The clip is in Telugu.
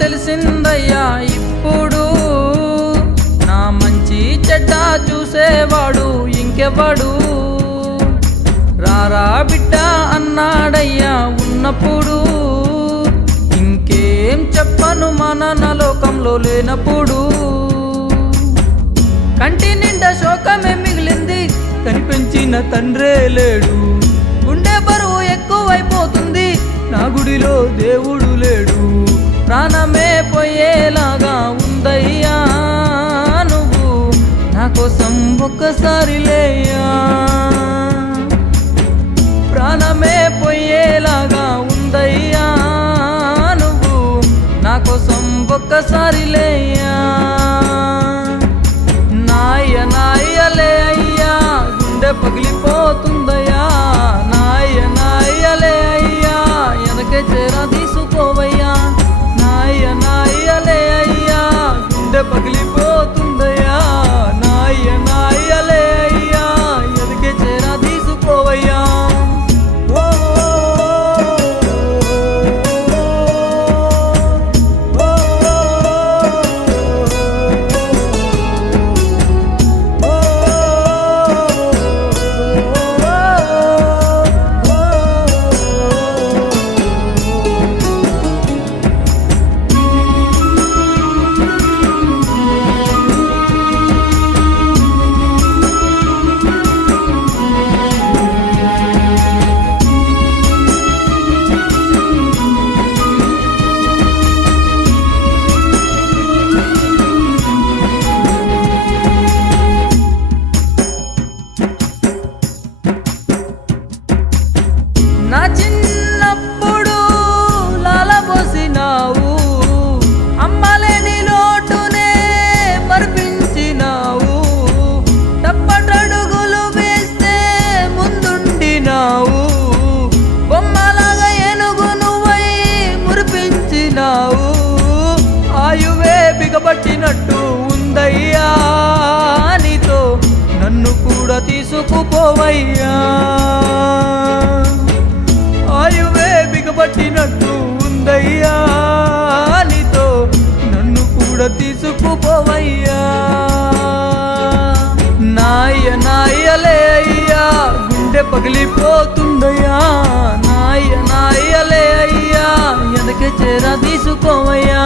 తెలిసిందయ్యా ఇప్పుడు నా మంచి చెడ్డ చూసేవాడు ఇంకెవ్వడు. రారా బిడ్డ అన్నాడయ్యా ఉన్నప్పుడు, ఇంకేం చెప్పను మన లోకంలో లేనప్పుడు. కంటి నిండా శోకమే మిగిలింది, కనిపించిన తండ్రే లేడు. గుండె బరువు ఎక్కువైపోతుంది, నా గుడిలో దేవుడు లేడు. ప్రాణమే పోయేలాగా ఉందయ్యా నువ్వు నా కోసం ఒక్కసారి లేయా. ప్రాణమే పోయేలాగా ఉందయ్యా నువ్వు నా కోసం ఒక్కసారి లేయా. నాయలే అయ్యా గుండె పగిలిపోతుందయ్యా. నాయలే అయ్యా వెనకే చేరా తీసుకోవయ్యా. నాయలే అయ్యా గుండె పగిలిపోతుందయ్యా. నాయలే అయ్యా వెనకే చేరా తీసుకోవయ్యా. నా చిన్నప్పుడు లాలబోసినావు, అమ్మలేని లోటునే మరిపించినావు. తప్పటడుగులు వేస్తే ముందుండినావు, బొమ్మలాగా ఏనుగు నువ్వై మురిపించినావు. ఆయువే బిగబట్టినట్టు ఉందయ్యా నీతో, నన్ను కూడా తీసుకుపోవయ్యా. ఆయువే బిగబట్టినట్టు ఉందయ్యా నీతో, నన్ను కూడా తీసుకుపోవయ్యా. నాయలే అయ్యా గుండె పగిలిపోతుందయ్యా. నాయలే అయ్యా వెనకే చేరా తీసుకోవయ్యా.